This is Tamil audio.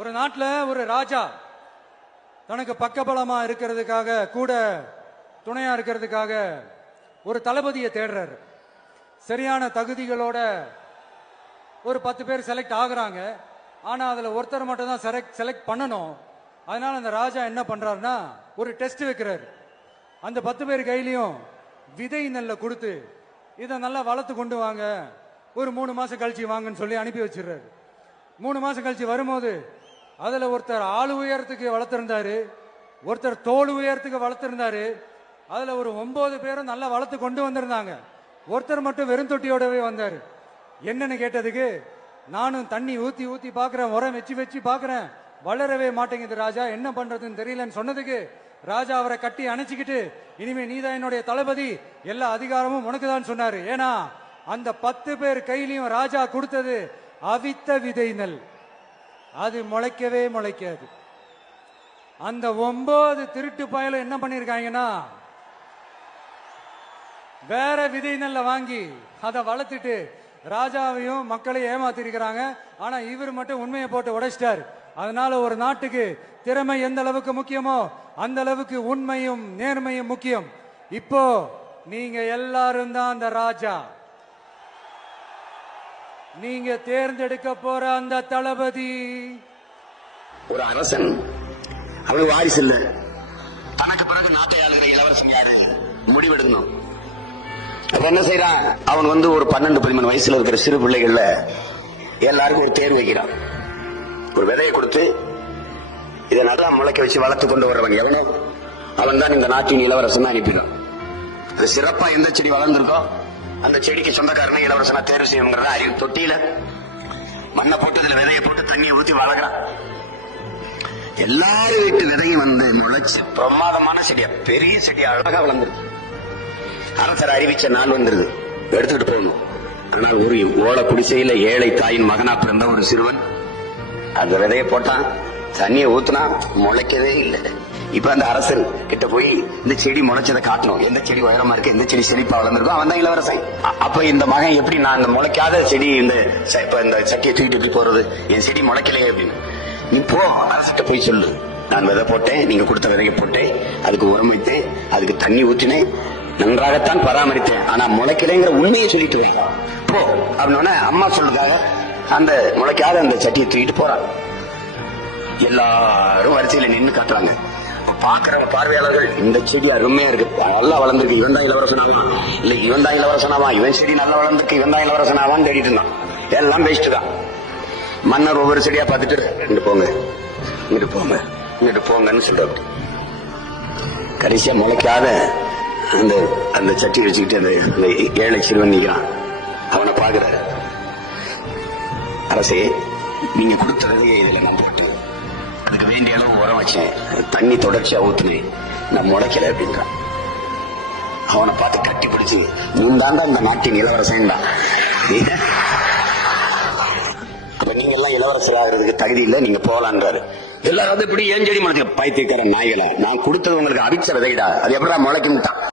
ஒரு நாட்டில் ஒரு ராஜா தனக்கு பக்கபலமா இருக்கிறதுக்காக கூட துணையா இருக்கிறதுக்காக ஒரு தளபதியை தேடுறாரு. சரியான தகுதிகளோட ஒரு பத்து பேர் செலக்ட் ஆகுறாங்க. ஆனால் அதில் ஒருத்தர் மட்டும் தான் செலக்ட் செலக்ட் பண்ணணும். அதனால அந்த ராஜா என்ன பண்ணுறாருன்னா ஒரு டெஸ்ட் வைக்கிறாரு. அந்த பத்து பேர் கையிலையும் விதை நெல்லை கொடுத்து இதை நல்லா வளர்த்து கொண்டு வாங்க. ஒரு மூணு மாதம் கழிச்சு வாங்கன்னு சொல்லி அனுப்பி வச்சிடுறாரு. மூணு மாதம் கழிச்சு வரும்போது அதுல ஒருத்தர் ஆள் உயரத்துக்கு வளர்த்திருந்தாரு ஒருத்தர் தோல் உயரத்துக்கு வளர்த்திருந்தாரு அதுல ஒரு ஒன்பது பேரும் நல்லா வளர்த்து கொண்டு வந்திருந்தாங்க. ஒருத்தர் மட்டும் வெறும் தொட்டியோடவே வந்தாரு. என்னன்னு கேட்டதுக்கு நானும் தண்ணி ஊத்தி ஊத்தி பாக்குறேன் உரம் வச்சு வச்சு பாக்குறேன். வளரவே மாட்டேங்குது ராஜா என்ன பண்றதுன்னு தெரியலன்னு சொன்னதுக்கு ராஜா அவரை கட்டி அணைச்சிக்கிட்டு இனிமே நீதான் என்னுடைய தளபதி எல்லா அதிகாரமும் உனக்கு தான் சொன்னாரு. ஏன்னா அந்த பத்து பேர் கையிலையும் ராஜா கொடுத்தது அவித்த விதை நெல் அது முளைக்கவே முளைக்காது. அந்த ஒன்பது திருட்டு பயலும் என்ன பண்ணிருக்காங்கன்னா வேற விதை நல்ல வாங்கி அதை வளர்த்துட்டு ராஜாவையும் மக்களையும் ஏமாத்திருக்கிறாங்க. ஆனா இவர் மட்டும் உண்மையை போட்டு உடைச்சிட்டார். அதனால ஒரு நாட்டுக்கு திறமை எந்த அளவுக்கு முக்கியமோ அந்த அளவுக்கு உண்மையும் நேர்மையும் முக்கியம். இப்போ நீங்க எல்லாரும் தான் அந்த ராஜா. நீங்க தேர்ந்தெடுக்க போற அந்த தளபதி. ஒரு அரசன் அவனுக்கு வாரிசு இல்ல. தனக்கு பிறகு நாட்டை ஆளுகிற இளவரசன் யாரு? முடிவெடுக்கணும். அப்ப என்ன செய்யறான் அவன் வந்து ஒரு பன்னெண்டு பதிமூணு வயசுல இருக்கிற சிறு பிள்ளைகள்ல எல்லாருக்கும் ஒரு தேர்வு வைக்கிறான். ஒரு விதையை கொடுத்து இதை நல்லா முளைக்க வச்சு வளர்த்து கொண்டு வர்றவன் எவனோ அவன் தான் இந்த நாட்டின் இளவரசன் அனுப்பிடும் அது சிறப்பா எந்த செடி வளர்ந்துருக்கோம் அந்த செடிக்கு சொந்தக்காரனை இளவரசனா தேர்வு செய்யணுங்கிறத அறிவு. தொட்டியில மண்ணை போட்டு இதுல விதைய போட்டு தண்ணியை ஊத்தி வளர்க்குறான் எல்லாரும் வீட்டு விதையும் வந்து முளைச்சு பிரமாதமான செடியா பெரிய செடியா அழகா வளர்ந்துருக்கு. அரசர் அறிவிச்ச நாள் வந்துருது. எடுத்துக்கிட்டு போகணும். ஆனால் ஒரு ஓல குடிசையில ஏழை தாயின் மகனா பிறந்த ஒரு சிறுவன். அந்த விதைய போட்டான் தண்ணியை ஊத்துனா முளைக்கவே இல்லை. இப்ப அந்த அரசர் கிட்ட போய் இந்த செடி முளைச்சதை காட்டணும். எந்த செடி உயரமா இருக்கு எந்த செடி செழிப்பா வளர்ந்துருக்கோ அவன் தான் இளவரசன். அப்ப இந்த மகன் எப்படி நான் இந்த முளைக்காத செடி இந்த ச- இப்ப இந்த சட்டியை தூக்கிட்டு போறது? என் செடி முளைக்கலையே அப்படின்னு. நீ போ அரசிட்ட போய் சொல்லு. நான் விதை போட்டேன் நீங்க கொடுத்த விதையை போட்டேன் அதுக்கு உரம் வைத்தேன் அதுக்கு தண்ணி ஊற்றினேன் நன்றாகத்தான் பராமரித்தேன். ஆனா முளைக்கலைங்கிற உண்மையை சொல்லிட்டு வை. போ அப்படின்னா அம்மா சொல்றதாக அந்த முளைக்காத அந்த சட்டியை தூக்கிட்டு போறான். எல்லாரும் வரிசையில நின்னு காட்டுறாங்க. பாக்குறவங்க பார்வையாளர்கள் இந்த செடி அருமையா இருக்கு. நல்லா வளர்ந்துருக்கு. இவன் தான் இளவரசனாவா? இல்ல இவன் தான் இளவரசனாவா? இவன் செடி நல்லா வளர்ந்துருக்கு. இவன் தான் இளவரசனாவான்னு தேடிட்டு இருந்தான். எல்லாம் பேசிட்டு தான். மன்னர் ஒவ்வொரு செடியா பார்த்துட்டு இங்கிட்டு போங்க. இங்கிட்டு போங்க. இங்கிட்டு போங்கன்னு சொல்லிட்டு கடைசியா முளைக்காத அந்த அந்த சட்டி வச்சுக்கிட்டு அந்த அந்த ஏழை சிறுவன் நிக்கிறான். அவனை பாக்குறாரு அரசே நீங்க கொடுத்த வகையை இதுல நம்பப்பட்டு அதுக்கு வேண்டிய அளவு உரம் வச்சேன் தண்ணி தொடர்ச்சியா ஊத்துனேன் நான் முளைக்கல அப்படின்றான். அவனை பார்த்து கட்டி பிடிச்சு நீ தாண்டா இந்த நாட்டின் இளவரசன் தான் அப்ப நீங்க எல்லாம் இளவரசர் ஆகிறதுக்கு தகுதி இல்ல நீங்க போகலான்றாரு. எல்லாரும் இப்படி ஏன் செடி முளைச்சு பைத்தியக்கார நாய்களா. நான் கொடுத்தது உங்களுக்கு அவிச்ச விதைடா. அது எப்படா முளைக்கும்ட்டான்